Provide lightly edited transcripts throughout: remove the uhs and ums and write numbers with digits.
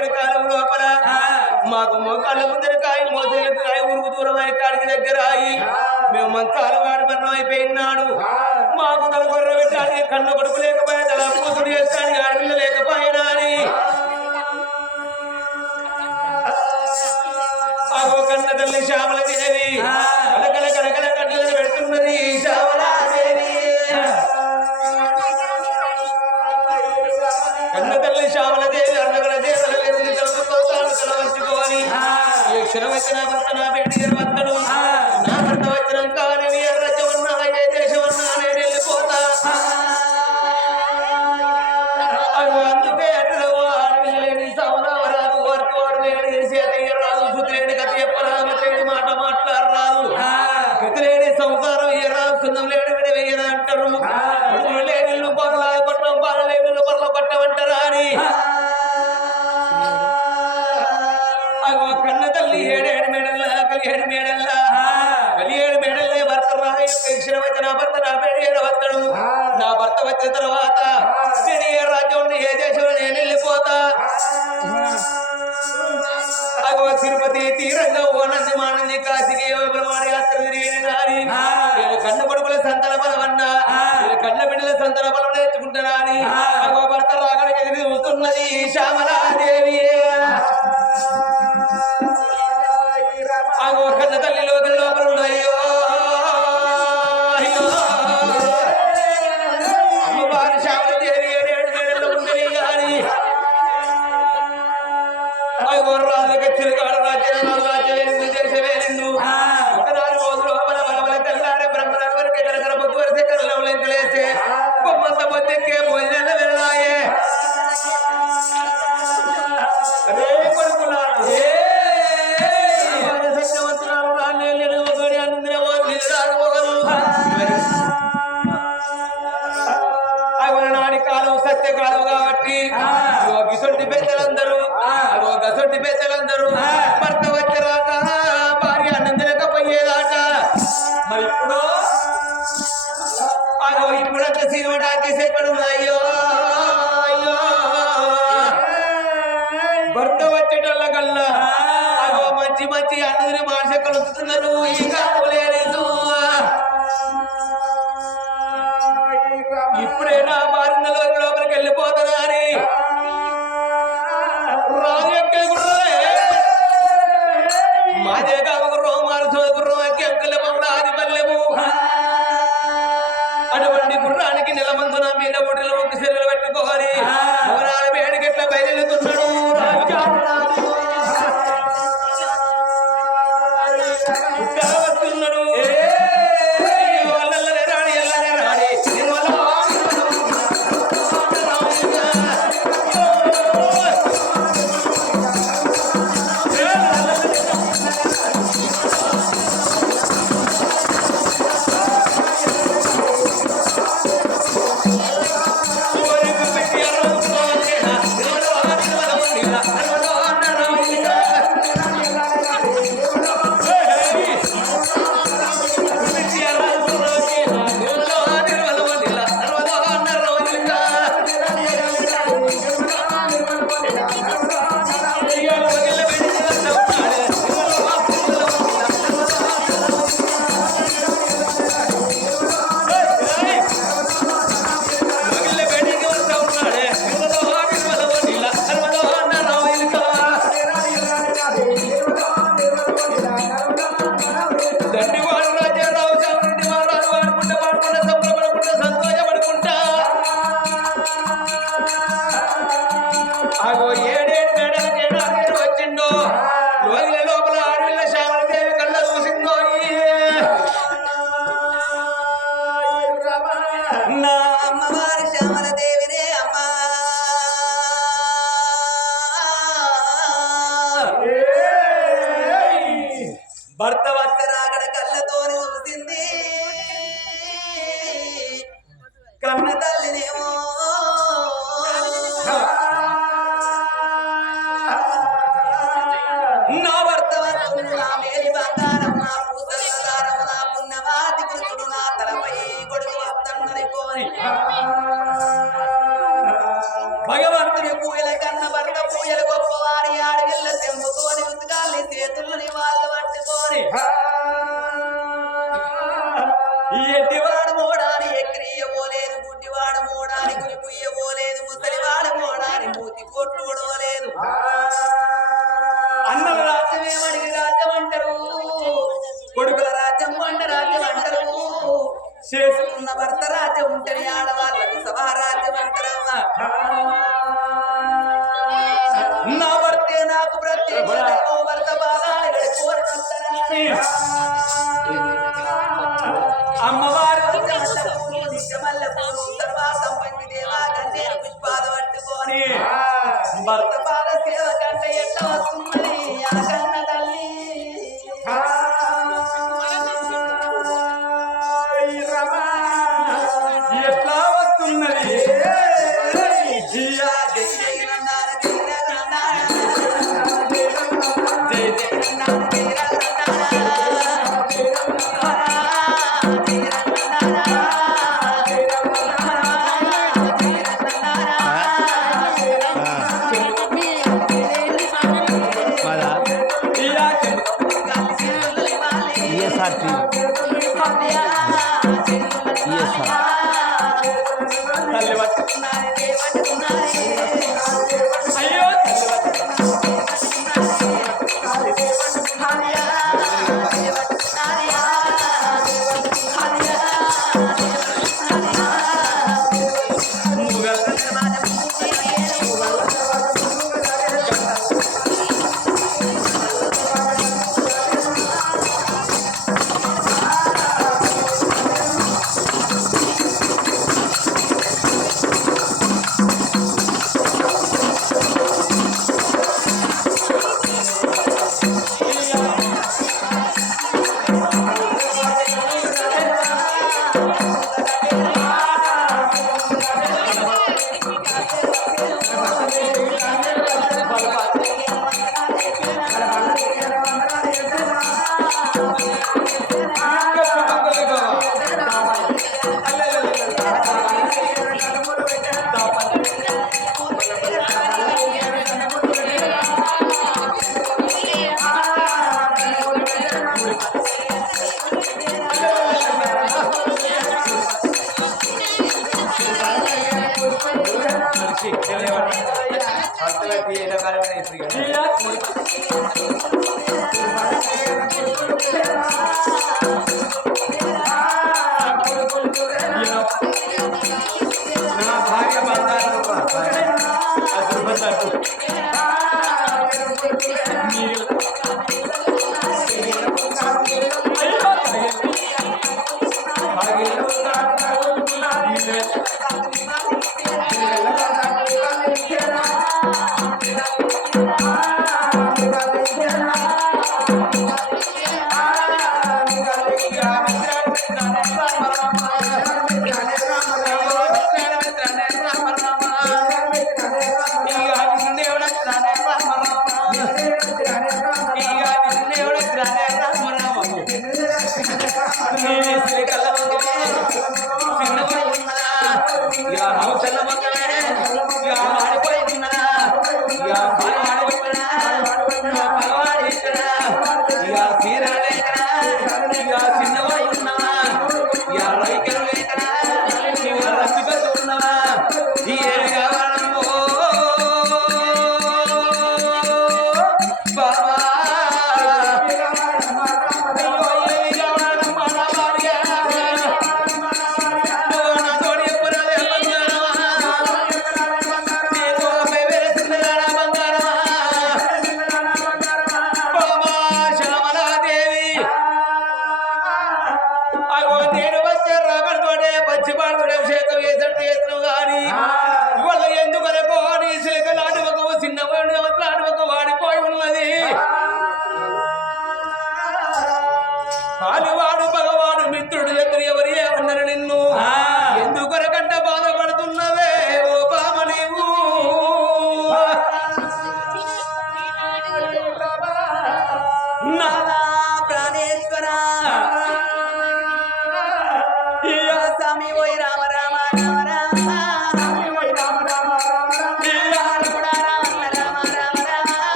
ఎప్పటి కాలం లోపల మాకు మోకాళ్ళ ముందర కాయ మోసేలకు కాయ ఊరుకు దూరం అయ్యి కాడికి దగ్గర అయ్యి మేము మంచాల వాడి మరణం అయిపోయినాడు. మాకు నలుగురు పెట్టాలి కన్న కొడుకు లేకపోయా తల కూతురు చేస్తాడు ఆడపిల్ల లేకపోయినా అని కన్న తల్లి శ్యామలదేవి కలకల కలకల కట్టలు పెడుతున్నది శ్యామలాదేవి. కన్న తల్లి శ్యామలదేవి అన్నగల దేవల తలవంచుకోవాలి. ఏ క్షణం వచ్చిన భర్త నా బయటికి వస్తాడు. నా భర్త వచ్చిన కానీ ఏ రాజ్యమన్నా ఏ దేశమన్నా నేను వెళ్ళిపోతా. అందుకే అట్లా ఆడపిల్లని సౌదావరాదు వారికి వాడు లేని రాదు సుతిలేని కథ చెప్పరాదు లేని మాట మాట్లాడరాదు గతిలేని సంసారం ఇయ్యరాదు సున్నం లేని విడ వెయ్యరా అంటారు. అడుగులు లేని బొర్రలా కొట్టం బాల లేని బొర్రల కొట్టమంటారా అని కన్న తల్లి ఏడేడు మేడల్లా కలియేడు మేడల్లా కలియేడు మేడల్లే భర్త వచ్చిన భర్త నా పేరు వస్తాడు. నా భర్త వచ్చిన తర్వాత నేను ఏ రాజ్యం ఏ దేశంలో నేను వెళ్ళిపోతా. అగో తిరుపతి తీరంగా ఓనంది మానంది కాశీకి యాత్ర తిరిగిన కానీ నేను కన్న కొడుకుల సంతాన బలమన్నా నేను కన్న బిడ్డల సంతాన బలం నేర్చుకుంటున్నా అని అగో భర్త రాగడికి ఎదురు చూస్తున్నది శ్యామలాదేవి. అగో కన్న తల్లి లోపల ఉన్నాయో అమ్మవారి శ్యామలాదేవి ఏడేడు మేడల్లో ఉండని కానీ అగో రాజులకు చిరుగాడు రాజ్యం దేశమే నిన్ను ఒక 4 రోజులు లోపల బలబల తెల్లారే బ్రహ్మణ వరకే కనకర బొద్దు వరసే కళ్ళం లెంకలేసే కొమ్మంత బొద్దెక్కే భోజనాలు వెళ్ళాయే. రే కొడుకులారా సత్యవంతురాలు రాళ్ళు ఒకటి అన్నిందిన రాకపోగలు నాడి కాలం సత్యకాలం కాబట్టి గిసొంటి పెద్దలందరూ గసొంటి పెద్దలందరూ భర్త వచ్చరాక భార్య అన్నందినకపోయేదాట. మరి ఇప్పుడంత సినిమా టాకీస్ ఎక్కడున్నాయో అయ్యో భర్త వచ్చేటోళ్ళ కల్లా అగో మంచి మంచి అన్నందిని మనిషి కలుస్తున్నారు. ఈ కాలేసు ఇప్పుడైనా భార్యలో లోపలికి వెళ్ళిపోతారా అని రాజు ఎక్కే గుర్రే మాదే కాక గుర్రం మారుసో గుర్రం ఎక్కే అంకల పౌడాది పల్లెము. అటువంటి గుర్రానికి నెలమందున మీద ఒడిలో ఒక సెల్లు పెట్టుకోవాలి. మూనాల వేడికి ఎట్లా బయలుతున్నాడు వస్తున్నాడు. రాణి ఎల్లనే రాణి భర్త వత్తరాగడ కళ్ళతోని చూసింది కన్న తల్లినేమో నా భర్త వస్తుంది నా మేలి బంగారం నా పూతల బంగారం నా పుణ్యవాది కృష్ణుడు నా తలపై కొడుకు వస్తాడని కోరి భగవంతుని పూయల కన్న భర్త పూయల గొప్పవా ఉన్న భర్త రాజ్యం ఉంటేనే ఆడవాళ్ళకు సభారాజ్యం అంటారమ్మా. నా భర్తే నాకు ప్రత్యేక భర్త బాగా అమ్మవారు నిత్యమల్ల పూలు సర్వాసం పంగి దేవా గన్నేరు పుష్పాలు పట్టుకొని భర్త పాద సేవ కంటే ఎట్లా వస్తున్నది ఆ కన్న తల్లి ఎట్లా వస్తున్నది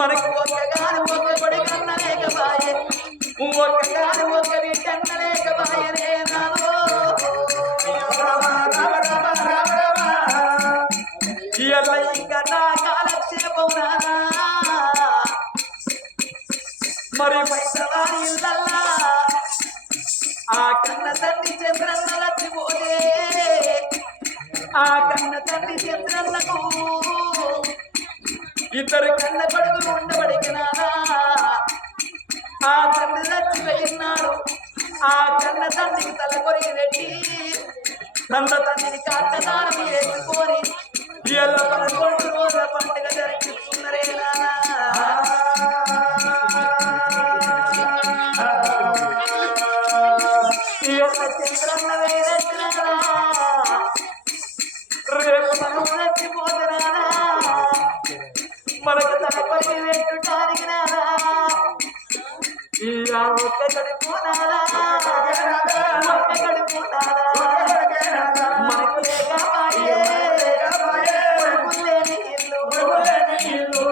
మనకు ఒక్కగాని ఒక్క కొడుకు అన్న లేకపాయే ఒక్కగాని ఒక్క బిడ్డ అన్న లేకపాయనే నాదో ఇంకా నా కాలక్షేపం నానా మరి పైసవారి ఇల్లల్లా ఆ కన్న తండ్రి చంద్రన్న లచ్చిపోతే ఆ కన్న తండ్రి చంద్రన్నకు ఇద్దరు కన్న కొడుకులు ఉండబడికినారా ఆ తండ్రి లచ్చిపోయినాడు ఆ కన్న తండ్రికి తల కొరికి పెట్టి కన్న తండ్రిని కాటదానం వేసుకొని ఇళ్ళ 11 రోజుల పండుగ జరిపిస్తున్నారే నానా చంద్రన్న వేరెట్టినారా రేపు మనం నచ్చిపోతున్నారా మనకు తనపై పెట్టుటానికి నారా ఇలా ఒక్క కడుపునారా ఒక్క కడుపునారా మనకు లేకపాయే లేని ఇల్లు లేని ఇల్లు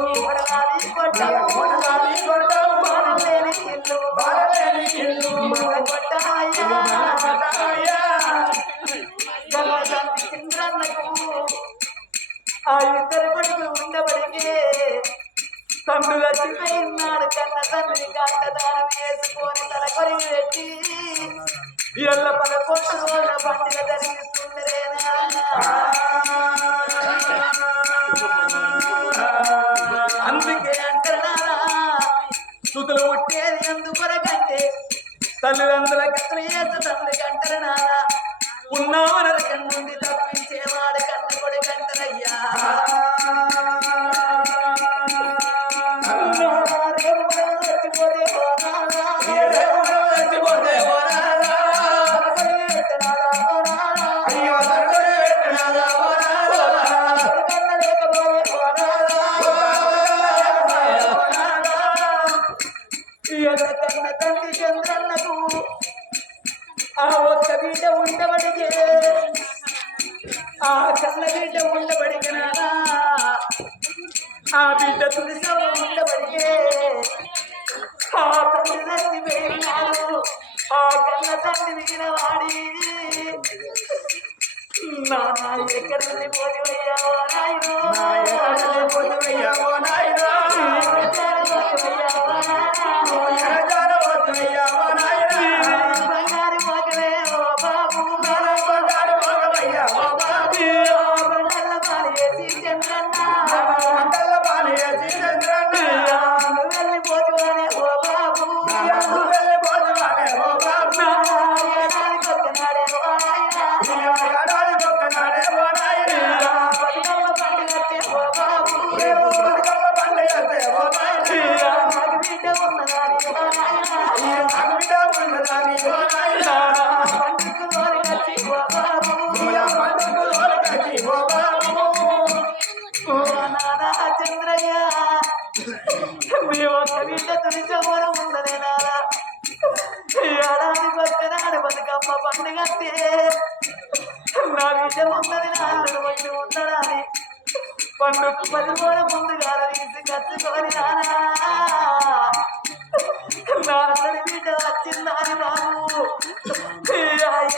చంద్రన్నకు ఆ ఇద్దరు కొడుకులు ఉండబడికే తండ్రి లచ్చిపోయినాడు కన్న తండ్రిని కాటదానం వేసుకొని తల కొరిగి పెట్టి ఇళ్ళ 11 రోజుల పండుగ జరిగిస్తుండేనా అందుకే అంటారా సుతులు పుట్టేది ఎందుకొరకంటే తల్లిదండ్రుల కథలు చేసి తండ్రి కంటారు నానా ఉన్నామనరకం నుండి తప్పించేవాడు కన్న కొడుకంటారయ్యా కన్న తండ్రి చంద్రన్నకు ఆ ఒక్క బిడ్డ ఉండబడికే ఆ కన్న బిడ్డ ఉండబడికినారా ఆ బిడ్డ తులసవ ఉండబడికే ఆ తండ్రి నచ్చిపోయినాడు ఆ కన్న తండ్రి మిగిలిన వాడి నానా ఎక్కడ వెళ్ళిపోయావో నాయనో బంగారు మోగవే ఓ బాబు చంద్రన్న వెళ్ళిపోతువానే ఓ బాబు ఏడాదికొక్కనాడే ఓ నాయనా బతుకమ్మ పండుగ వచ్చే ఓ బాబు నాకు బిడ్డ ఉన్నదాని ఓ నాయనా పండుగ వచ్చి ఓ బాబు ఓ నానా చంద్రయ్య మీ ఒక్క బిడ్డ తులిచవరం ఉన్నదే నానా ఏడాది పక్కనాడు బతుకమ్మ పండుగ నా బిడ్డ ఉన్నది నాలుగు మంది ఉండడాని పండుగ 10 రోజుల ముందుగా తీసి కచ్చుకొని నానా నా అతడి బిడ్డ వచ్చిందని బాబు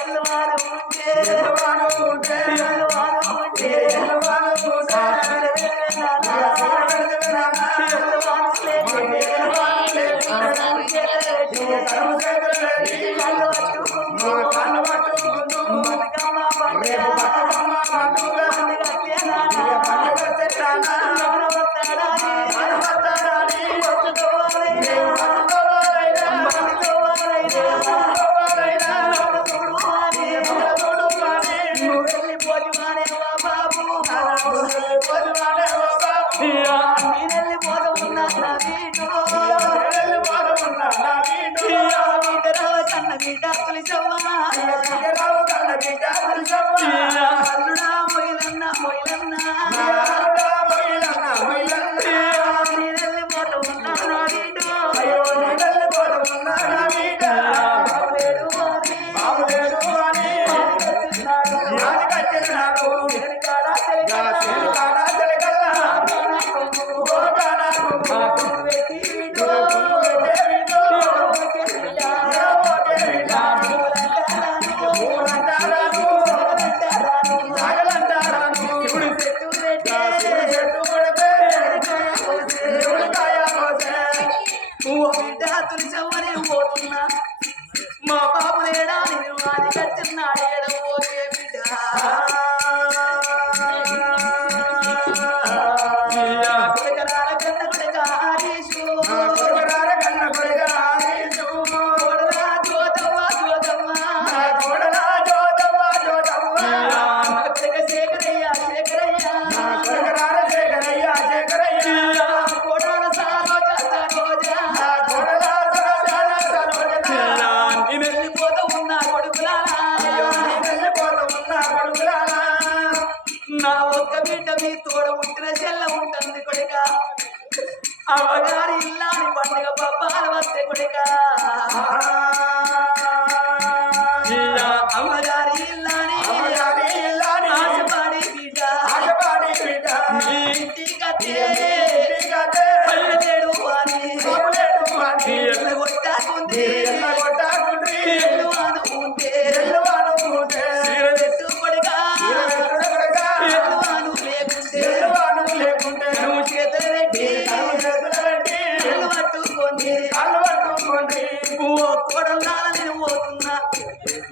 ఎల్లవారు ఉంటే కన్న బిడ్డ తులిచవ్వ తులిచవ్వనే పోతున్నా మా బాబు లేడా నేను అది కచ్చిన్నాడు ఏడవోకే బిడ్డ కొడుకరాల కన్న కొడుక హరీషు కొడరా జోదవ్వ జోదవ్వ కొడుక శేఖరయ్య శేఖరయ్య కొడాల సారోజా సారోజా వెళ్ళిపోతూ ఉన్నా కొడుకులారా నా ఒక్క బిడ్డ మీ తోడ పుట్టిన చెల్ల ఉంటుంది కొడుక అమ్మగారి ఇల్లాని పండుగ పప్పాలు వస్తే కొడుక అమ్మగారి ఇల్లాని ఆశపాడి బిడ్డ మీ ఇంటికి పల్లెలేడు అని ఎల్లగొట్టాకుంది ఎల్లువానుకుంటే చెట్టు కొడుక ఎల్లువాను లేకుంటే నువ్వు చేతులు పెట్టి ఎల్లు పట్టుకొని కొడలాల నేను పోతున్నా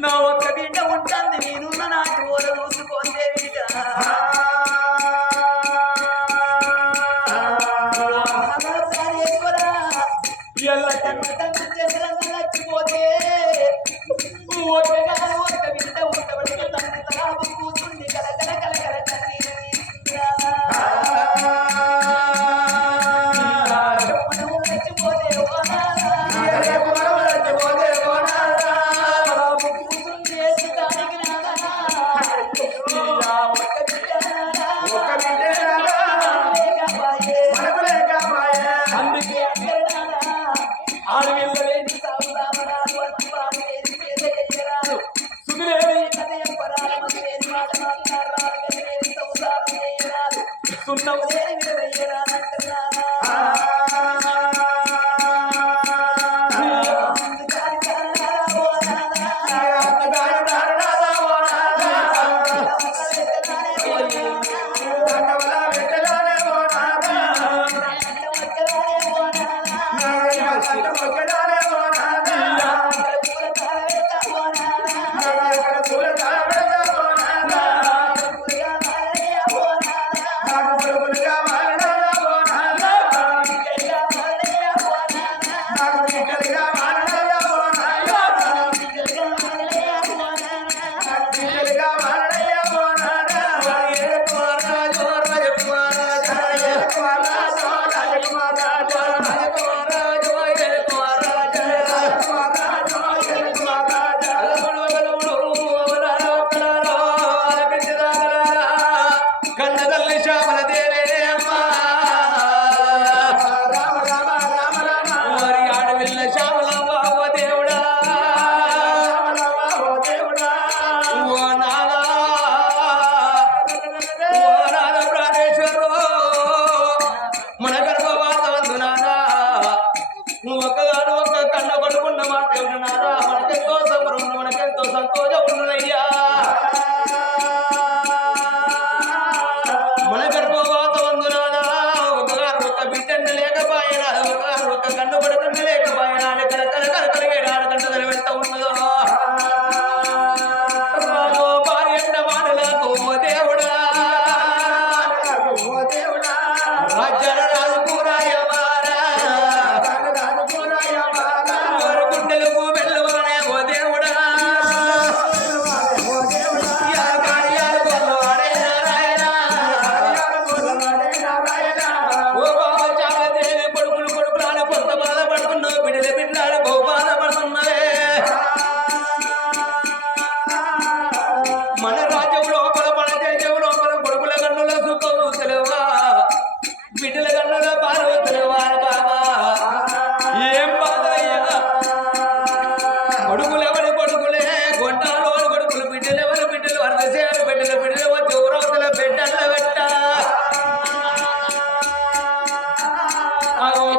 నా ఒక్క బిడ్డ ఉంటుంది నేనున్న నాటి ఓడ చూసుకుంటే బిడ్డ ఎల్ల కన్న తండ్రి చంద్రంగా నచ్చిపోతే ఒక్క బిడ్డ ఉండబడిన తండ్రి తలాపు కూర్చుండి కలకల కలకల కన్నీరు నచ్చిపోతే కూర్చుండి వేసుదానికి అందుకే ఆడవిల్లలేని సాగుదామరాలు అతిపాలు చేసేదయ్యరాలు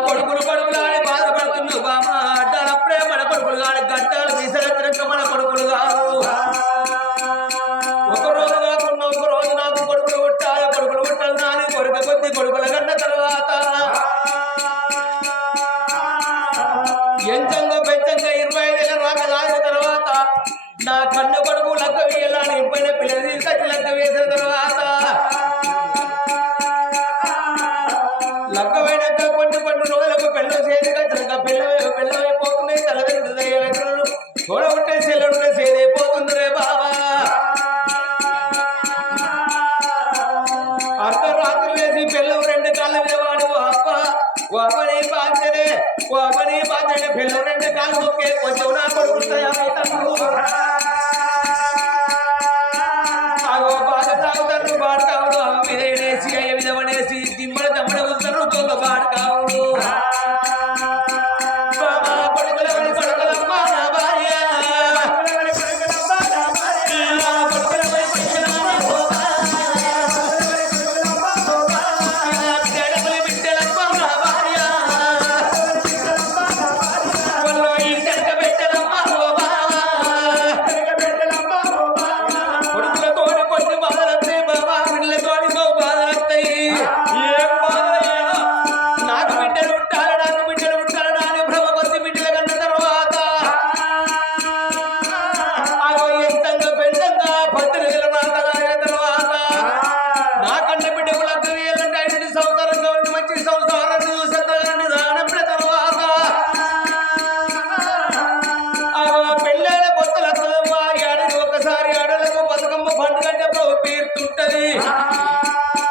కొడుకులు కొడుకులాడి బాధపడుతున్నావు బామా అడ్డాలప్పుడే మన కొడుకులు కాదు గడ్డాలు విసరెత్తక మన కొడుకులు కాదు ఒక రోజు కాకుండా ఒక రోజు నాకు కొడుకులు పుట్టాలి కొడుకులు పుట్టాలి నాని కొడుకు కొద్ది కొడుకుల కన్న తర్వాత ఎంతంగా పెంచంగా 25 ఏళ్ళ రాక దాని తర్వాత నా కన్న కొడుకు లక్క వేయాలని ఇంపైన పిల్లలు తీసుకొచ్చి లక్క వేసిన తర్వాత లక్క వేయక కొన్ని రోజులకు పెళ్ళ చేతికొచ్చాక పిల్లవైపోతున్నాయి తలవెంటులు గోడ ఉంటే సెల్లుంటే సేదైపోతుంది రే బాబా అర్ధరాత్రి వేసి పిల్లలు 2 కాళ్ళ మీద వాడు వాపని బాధ్యనే పిల్లలు 2 కాళ్ళు మొక్కే కొంచెం నా కొడుకుంటాయా బాధ తాగుతారు బాడు కావుడు విధేసి అయ్యే విధమనేసి దిమ్మడ దమ్మడ ఉంటారు దొంగ బాడు కావుడు కొడుకులమ్మ నా భార్య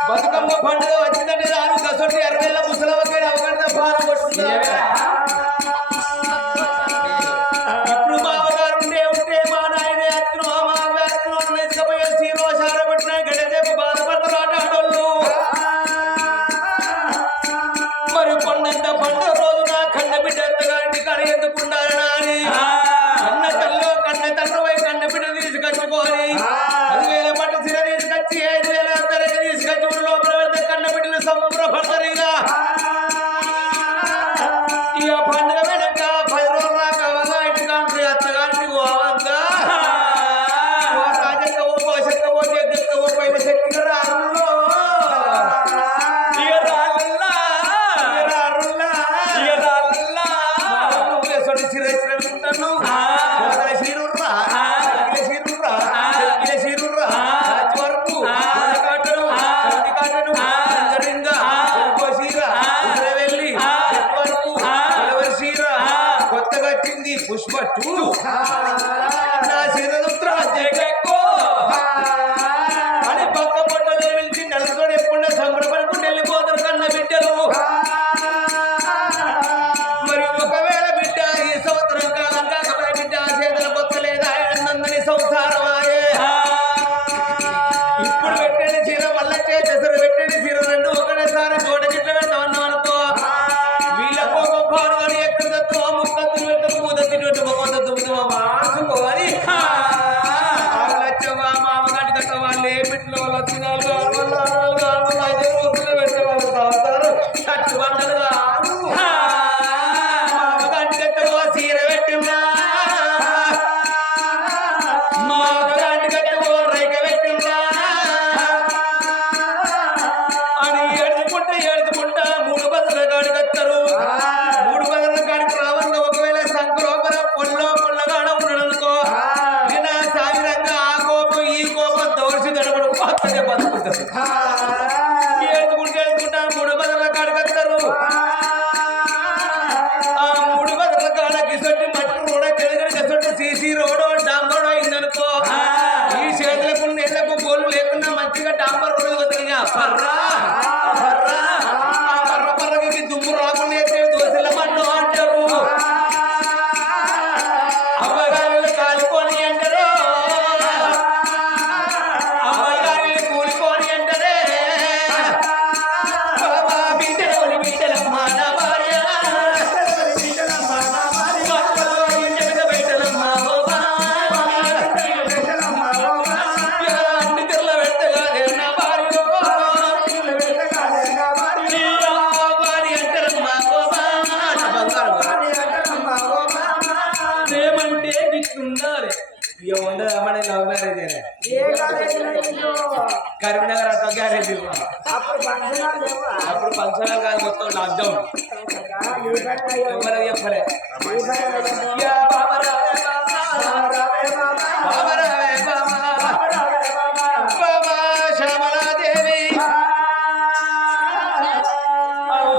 బతుకమ్మ పండుగ వచ్చిందంటే దాని గసొట్టి 60 ఏళ్ళ ముసలవకే అవగడ భారం పడుతుంది ఇప్పుడు మామగారు ఉంటే మా నాయన అత్తును మా మామ అత్తును తీసుకుపోయే సీరోషార పట్టిన గడసేపు బాధపడతారు ఆటోళ్ళు మరి పండంత పండుగ రోజున కన్న బిడ్డ ఎత్తగాంటి కడ ఎందుకు ఉండాలని అని కన్న తల్లో కన్న తండ్రి పోయి కన్న బిడ్డ తీసుకొచ్చుకొని 10,000 పట్టు సిర తీసుకొచ్చి 5,000 తరగతి తీసుకొచ్చి లోపల పెడితే కన్న బిడ్డలు సంబరపడతారు ఇక పండుగ వెనక 10 రోజులు రాక అవగా ఇంటికాంటి అత్తగాంటి పోవంగా రాజక్క ఓ పోషక్క ఓ జగ్గక్క ఓ పైన శక్తిగా రారుల్లో ఇక రాళ్ళల్లా నువ్వే సొంటి సిర ఉంటాను శీరుర్రా వరకు కాటను కాటను రింగ సీర వెళ్ళి వరకు సీర కొత్తగా వచ్చింది పుష్ప 2 నా శీరదుత్ర అని పక్క పొట్టలో పిలిచి నెలకొని ఎప్పుడు సంబరపడుకుంటూ వెళ్ళిపోతారు కన్న బిడ్డలు మరి ఒకవేళ బిడ్డ ఈ సంవత్సరం కాలం కాకపోతే బిడ్డ చేతుల పొత్తలేదా నందని సంసారమాయే ఇప్పుడు పెట్టండి చీర మళ్ళీ చేసేసారు పెట్టండి చీర 2 ఒకటేసారి తోట గిట్ల పెడతామన్నాం అనుకో వీళ్ళకు ఒక పాడు కానీ ఎక్కడ తత్వం ముక్కత్తులు పెట్టదు మూదత్తి మార్చుకోవాలి 6 లక్ష మామగాడి లవ్ మ్యారేజ్ అయినా ఏ కాలేజీలో అయిందో? కరీంనగర్ అట్లా గ్యారేజ్ అప్పుడు పంచనాలు లేవా? అప్పుడు పంచనాలు కాదు మొత్తం లాక్డౌన్ ఈ పని అయ్యో. ఎవరు చెప్పలే ఈ పని అయ్యో. యా బాబా రావే బాబా బాబా రావే బాబా బాబా శ్యామలాదేవి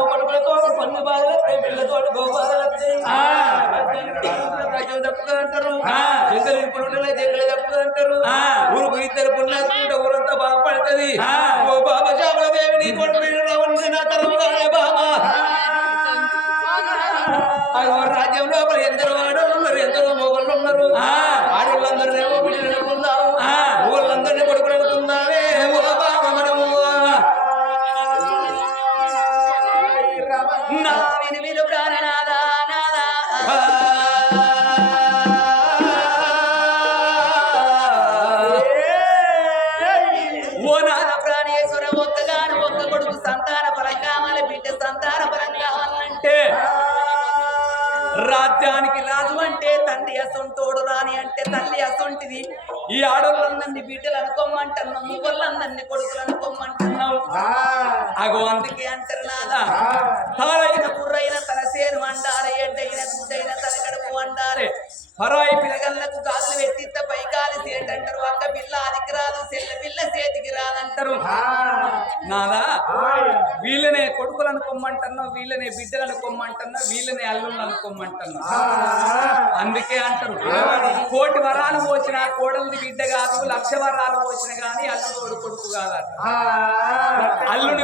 కొడుకులతో పన్ను బాధలు పిల్లలతో గోబాధలు తప్పుదంటారు జంగలి పురుగులే జంగలి తప్పుదంటారు ఊరుకు ఇద్దరు పుణ్యాత్ముంటే ఊరంతా బాగుపడుతుంది ఓ బాబా శ్యామలాదేవి నీ కొడుకు రావాలి నా తరం కాలే బాబా రాజ్యం లోపల ఎందరో ఆడవాళ్ళు ఉన్నారు ఎందరో మొగళ్ళు ఉన్నారు ఆడవాళ్ళందరూ ఏమో బిడ్డలు అనుకుందాం ఊళ్ళందరినీ కొడుకులు అనుకుందామే ఓ బాబా మనము నా వినువిలు ప్రాణనాదా నాదా ఓ నాద ప్రాణేశ్వర ఒక్కగాను ఒక్క కొడుకు సంతాన పరం కావాలి బిడ్డ సంతాన పరం కావాలంటే రాజ్యానికి రాజు అంటే తండ్రి అసొంటోడు రాని అంటే తల్లి అసొంటిది ఈ ఆడోళ్ళందరినీ బిడ్డలు అనుకోమంటున్నాం ముగ్గుళ్ళందరినీ కొడుకులు అనుకోమంటున్నాం అగో అందుకే అంటారు నాదా తారైన బుర్రైన తల సేను వండాలి ఎడ్డైన గుడ్డైన తల కడుపు వండాలి పరాయి పిల్లగళ్ళకు గాజులు పెట్టిత్త పై గాలి సేటంటారు అక్క పిల్ల అదికి రాదు చెల్ల పిల్ల చేతికి రాదంటారు నాదా వీళ్ళనే కొడుకులు అనుకోమంటున్నావు వీళ్ళనే బిడ్డలు అనుకోమంటున్నావు వీళ్ళనే అల్లుళ్ళు అనుకోమంటున్నావు అందుకే అంటారు కోటి వరాలు పోసిన కోడలిది బిడ్డ కాదు 1,00,000 వరాలు పోసిన గాని అల్లుడు కొడుకు కాదట అల్లుని